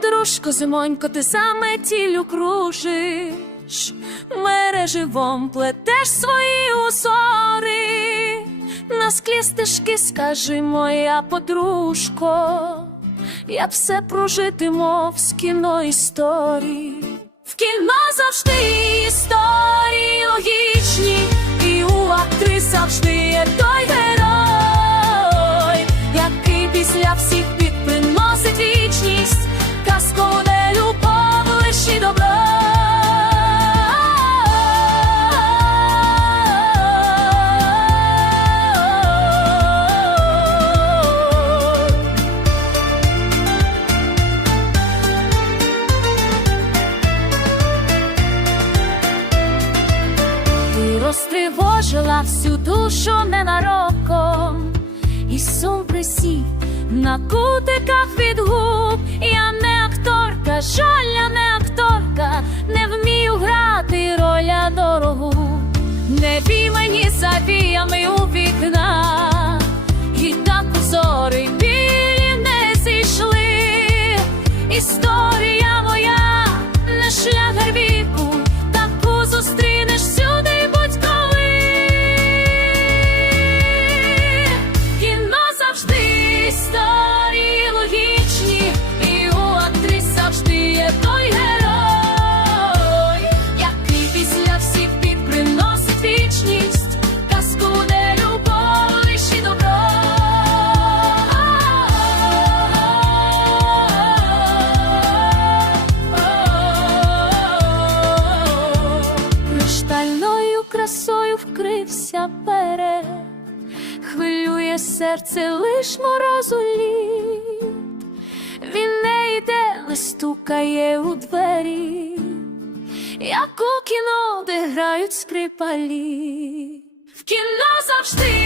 Подружко, зимонько, ти саме тілю кружиш, мереживом плетеш свої узори, на склі стежки скажи, моя подружко, я все прожитиму з кіно історії. В кіно завжди історії логічні, і у актрис завжди є той герой, який після всіх розтривожила всю душу ненароком, і сум присів на кутиках від губ. Я не акторка, жаль, я не акторка, не вмію грати роля дорогу. Не бій мені завіями у вікна, Красою вкрився берег, хвилює серце лиш морозу літ. Він не йде, не стукає у двері, як у кіно, де грають скрипалі. В кіно завжди